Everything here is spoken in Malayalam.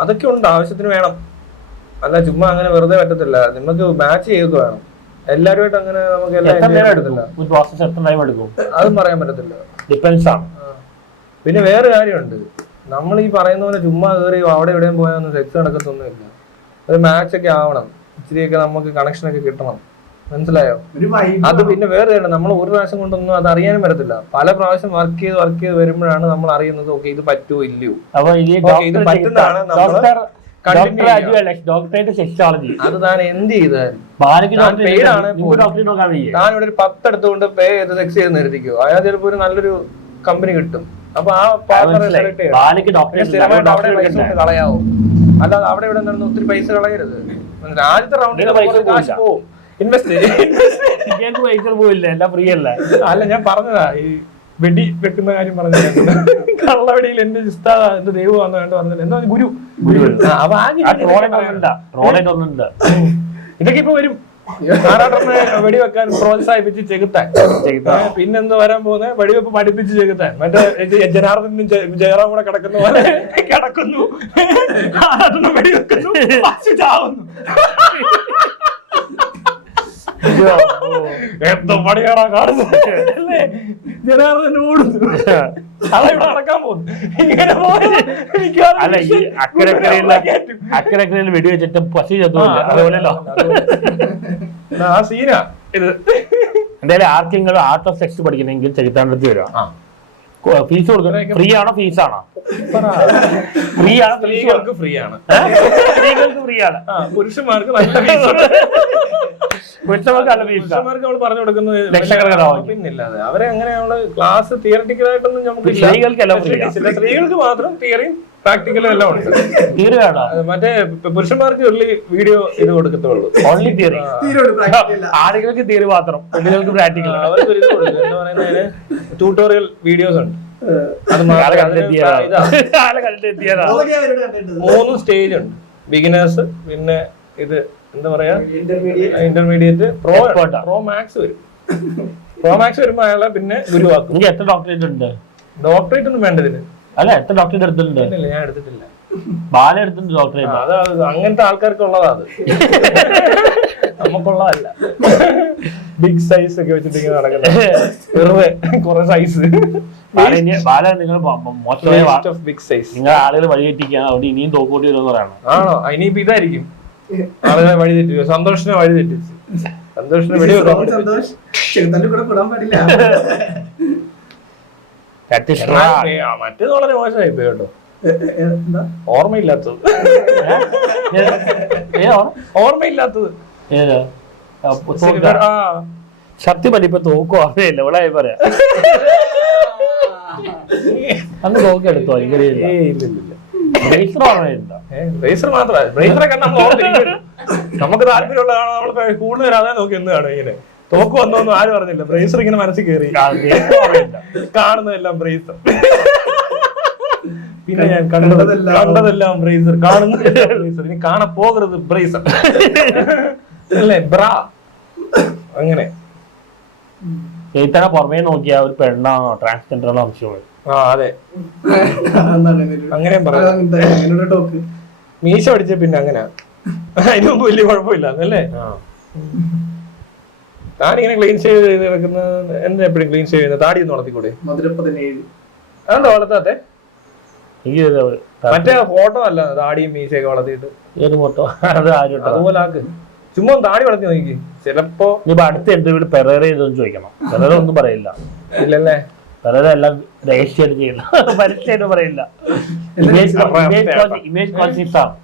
അതൊക്കെ ഉണ്ട്, ആവശ്യത്തിന് വേണം. അല്ല ചുമ്മാ അങ്ങനെ വെറുതെ പറ്റത്തില്ല. നമുക്ക് മാച്ച് ചെയ്ത് വേണം എല്ലാരുമായിട്ട്. അങ്ങനെ നമുക്ക് അതും പറയാൻ പറ്റത്തില്ല. പിന്നെ വേറെ കാര്യമുണ്ട്, നമ്മൾ ഈ പറയുന്ന പോലെ ചുമ്മാ കയറി അവിടെ എവിടെയും പോയാൽ സെക്സ് നടക്കത്തൊന്നുമില്ല. ഒരു മാച്ച് ഒക്കെ ആവണം, ഇച്ചിരിയൊക്കെ നമുക്ക് കണക്ഷൻ ഒക്കെ കിട്ടണം. മനസ്സിലായോ? അത് പിന്നെ വേറെ നമ്മൾ ഒരു പ്രാവശ്യം കൊണ്ടൊന്നും അത് അറിയാനും പറ്റത്തില്ല. പല പ്രാവശ്യം വർക്ക് ചെയ്ത് വരുമ്പോഴാണ് നമ്മൾ അറിയുന്നത് ഓക്കെ ഇത് പറ്റുമോ ഇല്ലയോ. ഇത് പറ്റുന്നതാണ് അത് താൻ എന്ത് ചെയ്താലും താൻ ഇവിടെ ഒരു 10 എടുത്തുകൊണ്ട് പേ ചെയ്ത് സെക്സ് ചെയ്ത് നിർത്തിക്കോ, അയാൾ ചിലപ്പോ ഒരു നല്ലൊരു കമ്പനി കിട്ടും. അപ്പൊ ആ സ്ഥിരമായിട്ട് അവിടെ പൈസ കൊണ്ട് കളയാവോ? അല്ലാതെ അവിടെ ഇവിടെ എന്താണ് ഒത്തിരി പൈസ കളയരുത്. ആദ്യത്തെ റൗണ്ടിൽ കാശ് പോവും. അല്ല ഞാൻ പറഞ്ഞതാ, ഈ വെടി വെക്കുന്ന കാര്യം പറഞ്ഞ കള്ളവെടിയിൽ എന്റെ എന്റെ ദൈവമാണെന്ന് വേണ്ട പറഞ്ഞില്ല. എന്താ ഗുരു ഇതൊക്കെ ഇപ്പൊ വരും. വെടിവെക്കാൻ പ്രോത്സാഹിപ്പിച്ച് ചെകുത്താൻ. പിന്നെന്താ വരാൻ പോകുന്നത്? വെടിവെപ്പ് പഠിപ്പിച്ച് ചെകുത്താൻ. മറ്റേ ജനാർദ്ദനും ജയറാം കൂടെ കിടക്കുന്ന പോലെ കിടക്കുന്നു, വെടിവെക്കുന്നു, ചാവുന്നു. എന്തോ പണിയാണോ കാണുന്നത്? ജനാർദ്ദൻ ഓടുന്നു, അതവിടെ നടക്കാൻ പോകുന്നു. ഇങ്ങനെ അക്കരക്കരയിൽ വെടിവെച്ചിട്ട് പശു ചത്തുമില്ല. അതുപോലെയല്ലോ ആ സീനാ ഇത്. എന്തായാലും ആർക്കെങ്കിലും ആർട്ട് ഓഫ് സെക്സ് പഠിക്കണമെങ്കിൽ ചെകുത്താനടുത്ത് വരിക. ഫീസ് കൊടുക്കുന്നത് ഫ്രീ ആണോ ഫീസാണോ? ഫ്രീ ആണ്. സ്ത്രീകൾക്ക് ഫ്രീ ആണ്, സ്ത്രീകൾക്ക് ഫ്രീ ആണ്. പുരുഷന്മാർക്ക് നല്ല ഫീസ്. പുരുഷന്മാർക്ക് നല്ല ഫീസ്. പുരുഷന്മാർക്ക് അവള് പറഞ്ഞു കൊടുക്കുന്നത് ലക്ഷക്കണക്കിന്. പിന്നില്ലാതെ അവരെ അങ്ങനെ അവള് ക്ലാസ് തിയററ്റിക്കലായിട്ടൊന്നും നമുക്ക് സ്ത്രീകൾക്ക് മാത്രം തിയറിയും പ്രാക്ടിക്കലും എല്ലാം ഉണ്ട്. തിയറി വേണ്ട. മറ്റേ പുരുഷന്മാർക്ക് വീഡിയോ ഇത് കൊടുക്കത്തുള്ളൂ. Only theory. ആളുകൾക്ക് തിയറി മാത്രം, പെണ്ണുകൾക്ക് പ്രാക്ടിക്കൽ. അവർക്ക് ഇത് കൊടുക്കും. എന്താ പറയുന്നതിന് ട്യൂട്ടോറിയൽ വീഡിയോസ് ഉണ്ട്. അത് 3 സ്റ്റേജ് ഉണ്ട്. ബിഗിനേഴ്സ്, പിന്നെ ഇത് എന്താ പറയാ ഇന്റർമീഡിയറ്റ്, പ്രോ മാക്സ് വരും. പ്രോ മാക്സ് വരുമ്പോ അയാളെ പിന്നെ ഗുരുവാക്കും. എത്ര ഡോക്ടറേറ്റ് ഉണ്ട്? ഡോക്ടറേറ്റ് ഒന്നും വേണ്ടതിന്. അല്ല എത്ര ഡോക്ടറേറ്റ് എടുത്തിട്ടുണ്ട്? ഞാൻ എടുത്തിട്ടില്ല. ബാല എടുത്തിട്ടുണ്ട് ഡോക്ടറേറ്റ്. അത് അങ്ങനത്തെ ആൾക്കാർക്ക് ഉള്ളതാ, അത് നമുക്കുള്ളതല്ല. ബിഗ് സൈസ് ഒക്കെ വെച്ചിട്ട് ഇങ്ങനെ നടക്കുന്നത് വെറുതെ കുറെ സൈസ്. ബാല നിങ്ങൾ മോശമായ ബിഗ് സൈസ് നിങ്ങൾ ആളുകൾ വഴിതെറ്റിക്കാൻ, അതുകൊണ്ട് ഇനിയും തോക്കൂട്ടി വരുമെന്ന് പറയണം. ആണോ? ഇനിയിപ്പോ ഇതായിരിക്കും ആളുകളെ വഴി തെറ്റിച്ചു. സന്തോഷിനെ വഴി തെറ്റിച്ചു. സന്തോഷിനെ വെടിവെക്കാൻ മറ്റേത് വളരെ മോശമായി പോയി കേട്ടോ. ഓർമ്മയില്ലാത്തത് സത്യം പറഞ്ഞ ഇപ്പൊ തോക്കും ഓർമ്മയില്ല. ഇവിടെ പറയാ അന്ന് തോക്ക് എടുത്തോ? നമുക്ക് താല്പര്യമുള്ളതാണോ നമ്മൾ കൂടുതൽ വരാതെ നോക്കി എന്ന് കാണും. ഇങ്ങനെ തോക്ക് വന്നോന്നും ആരും പറഞ്ഞില്ല. ബ്രേസർ ഇങ്ങനെ മനസ്സിൽ കയറി കാണുന്നതെല്ലാം ബ്രേസർ. പിന്നെ ഞാൻ കണ്ടതെല്ലാം ബ്രേസർ, കാണുന്നതെല്ലാം ബ്രേസർ. ഇനി കാണപ്പോകരുത് ബ്രേസർ അല്ലേ, ബ്രാ. അങ്ങനെ ചേത്തനെ പുറമേ നോക്കിയാ ഒരു പെണ്ണാണോ ട്രാൻസ്ജെൻഡറാണോ സംശയമാണ്. അതെ, അങ്ങനെയും പറയാം. മീശ പഠിച്ച പിന്നെ അങ്ങനെ അതിനൊന്നും വലിയ കുഴപ്പമില്ല അല്ലേ. താനിങ്ങനെ ക്ലീൻ ഷേവ് ചെയ്ത് കിടക്കുന്ന എന്താ എപ്പോഴും ക്ലീൻ ഷേവ് ചെയ്യുന്നത്? താടി ഒന്ന് വളർത്തിക്കൂടെ? അതെന്താ വളർത്താത്തെ? മറ്റേ ഫോട്ടോ അല്ല, താടിയും മീശയൊക്കെ വളർത്തിയിട്ട്. ഏത് ഫോട്ടോ? അതുപോലെ ആക്ക്. ചുമ്മാ താടി വളർത്തി നോക്കി. ചിലപ്പോ അടുത്ത ഇന്റർവ്യൂ പെരേര ചെയ്തൊന്നും ചോദിക്കണം. പെരേര ഒന്നും പറയില്ല. ഇല്ലല്ലേ? പെരേര എല്ലാം രജിസ്റ്റർ ചെയ്യില്ല, പരസ്യമായിട്ട് പറയില്ല. ഇമേജ് കോൺഷ്യസ് ആണ്.